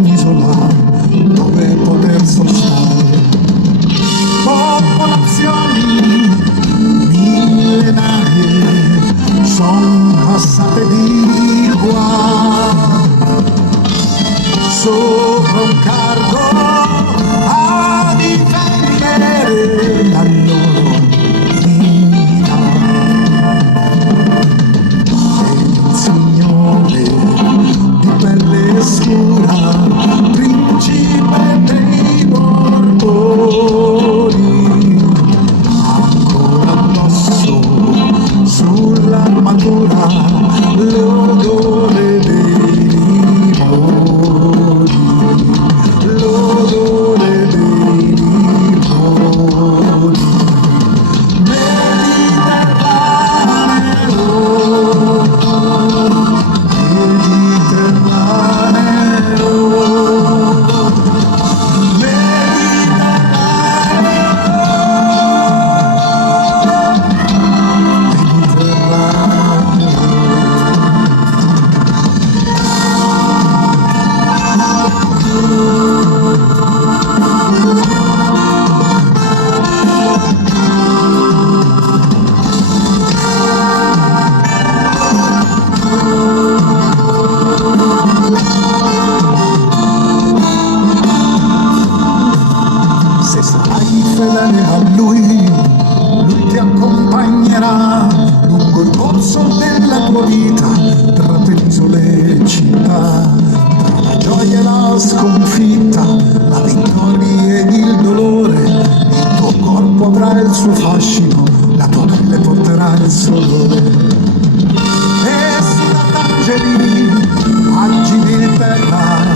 un'isola dove poter sostare. Popolazioni millenarie son passate di qua sopra un cargo a difendere la loro dignità. E il Signore di pelle scura, principe dei Borboni, ancora addosso sull'armatura l'odore dei limoni, l'odore dei limoni. Mediterraneo, Mediterraneo, se sarai fedele a lui, lui ti accompagnerà lungo il corso della tua vita, tra penisole e città, tra la gioia e la sconfitta, la vittoria e il dolore. Il tuo corpo avrà il suo fascino, la tua pelle porterà il suo odore. E sulla tangeri, agili di terra,